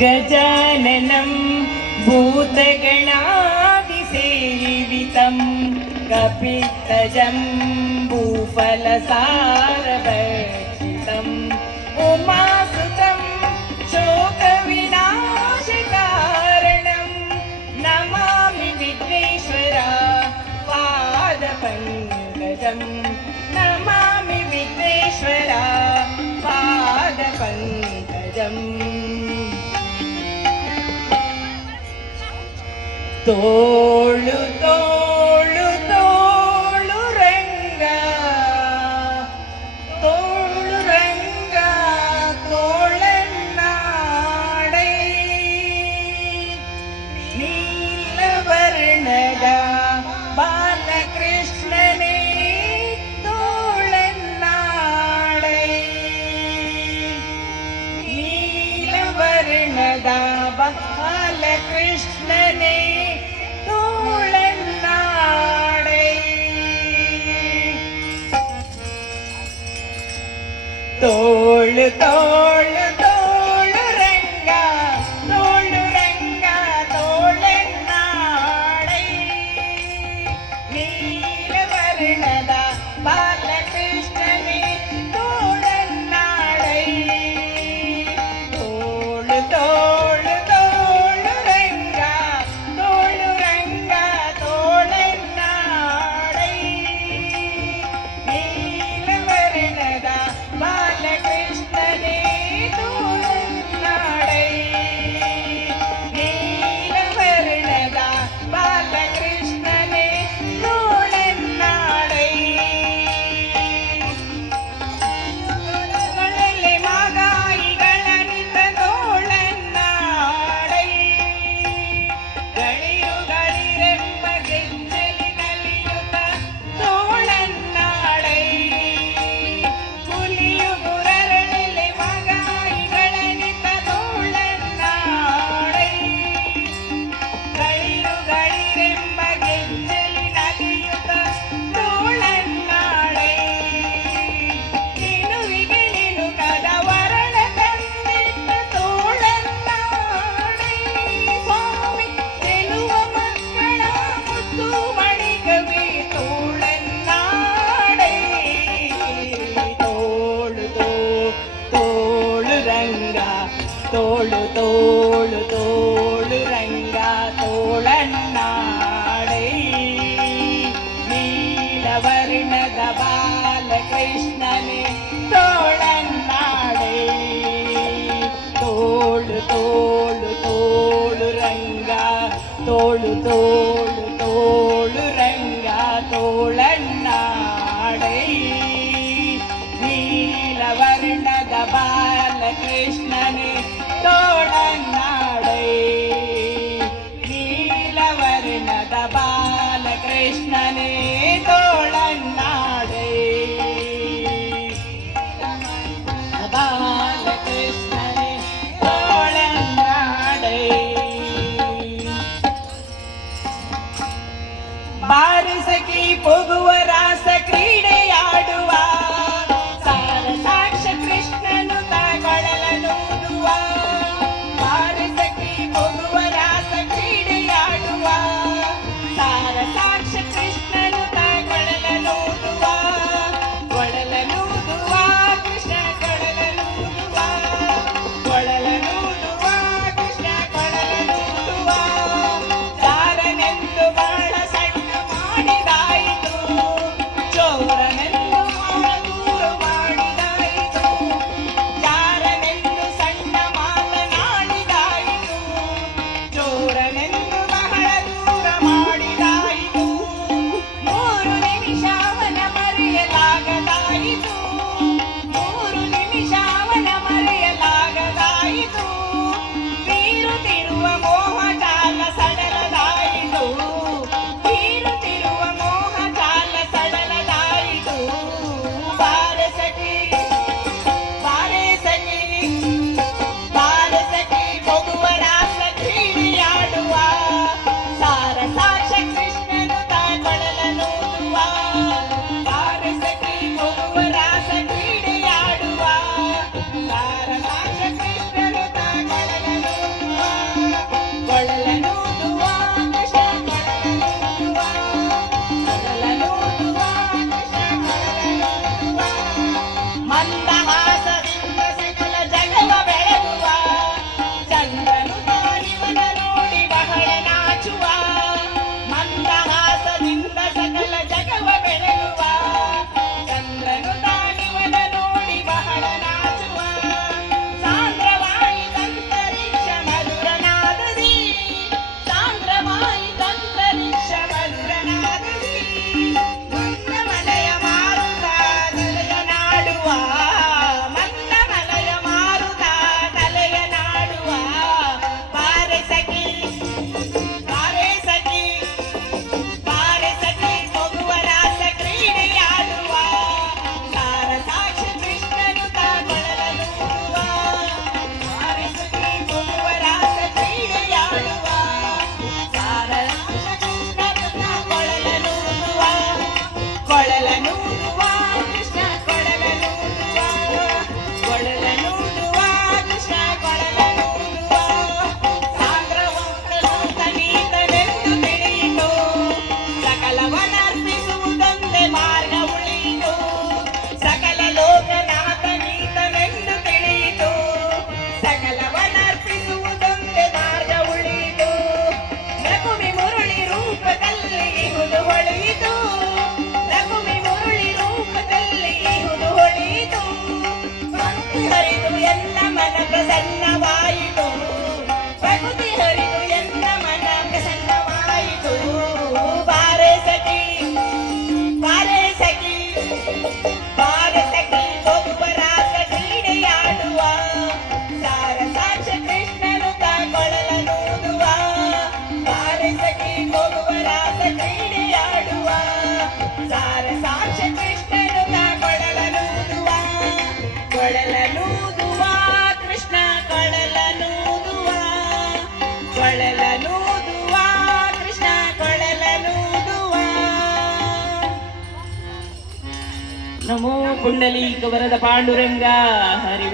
गजाननं भूतगणादिसेवितं कपित्तजम्बूफलसारभक्षितम् उमासुतं शोकविनाशकारणं नमामि विघ्नेश्वरा पादपङ्कजं नमामि विघ्नेश्वरा पादपङ्कजम् तोळु तोळु तोळु रंग तोळु रंग तोळन्नाडै नीलवर्णद बालकृष्णने तोळन्नाडै नीलवर्णद बालकृष्णने तोळ तोळ तोळ रंग तोळन्नाडै नीलवर्णद बालकृष्णने तोळन्नाडै तोळ तोळ तोळ रंग तोळन्नाडै नीलवर्णद बालकृष्णने तोळन्नाडै नीलवर्णद बालकृष्णने तोळन्नाडै ಗಳಲ್ಲಿ ಮಾಗಾಯಿಗಳನಿತ ತೋಳನ್ನಾಡೈ ಗಳಿಯುಗಳಿರೆಂಬ ಗೆಜ್ಜಲಿ ನಲಿಯುತ್ತ ತೋಳನ್ನಾಡೈ ಹುಲಿಯು ಗುರರಳಲೆ ಮಾಗಾಯಿಗಳನಿತ ತೋಳನ್ನಾಡೈ ಗಳಿಯುಗಳಿರೆಂಬ ಗೆಜ್ಜಲಿ ನಲಿಯುತ್ತ ತೋಳನ್ನಾಡೈ ನಿನುವಿಗೆ ನಿಲುಕದ ವರಣ ತಂದಿಟ್ಟ ತೋಳನ್ನಾಡೈ ಸ್ವಾಮಿ ಚೆಲುವ ಮಕ್ಕಳ ಮುತ್ತು ಮಣಿಗವಿ ತೋಳನ್ನಾಡೈ ತೋಳು ತೋಳು ರಂಗ ತೋಳು ತೋಳು ತೋಳು ರಂಗ ತೋಳನ್ನಾಡೈ ನೀಲವರ್ಣದ ಬಾಲಕೃಷ್ಣನೇ ತೋಳನ್ನಾಡೈ ತೋಳು ತೋಳು ತೋಳು ರಂಗ ತೋಳು ತೋಳು ತೋಳು ರಂಗ ತೋಳನ್ನಾಡೈ ನೀಲವರ್ಣದ ಬಾಲಕೃಷ್ಣನೇ ತೋಳನ್ನಾಡೈ ನೀಲವರ್ಣದ ಬಾಲಕೃಷ್ಣನೇ ತೋಳನ್ನಾಡೈ ಬಾಲಕೃಷ್ಣನೇ ತೋಳನ್ನಾಡೈ ಬಾರಿಸಕಿ ಪೊಗುವ ರಾಸ ಕ್ರೀಡೆಯಾಡುವ ಸಾರ ಸಾಕ್ಷ ಕೃಷ್ಣನು ತಗೊಳಲನೂದುವ ಮನ ಪ್ರಸನ್ನವಾಯಿತು ಪ್ರಕೃತಿ ಹರಿದು ಎನ್ನ ಮನ ಪ್ರಸನ್ನವಾಯಿತು ಬಾರೆ ಸಖಿ ಬಾರೆ ಸಖಿ ಬಾರೆ ಸಖಿ ಹೋಗುವ ರಾಸ ಕ್ರೀಡೆಯಾಡುವ ಸಾರ ಸಾಕ್ಷ ಕೃಷ್ಣನು ಕೊಳಲನೂದುವ ಬಾರೆ ಸಖಿ ಹೋಗುವ ರಾಸ ಕ್ರೀಡೆಯಾಡುವ ಸಾರ ಸಾಕ್ಷ ಕೃಷ್ಣನು ಕೊಳಲನೂದುವ ಕೊಳಲನೂದುವ ಕೃಷ್ಣ ಕೊಳಲನೂದುವ ಕೊಳಲನೂದುವ ಕೃಷ್ಣ ಕೊಳಲನೂದುವ ನಮೋ ಪುಂಡಲೀಕ ವರದ ಪಾಂಡುರಂಗ ಹರಿ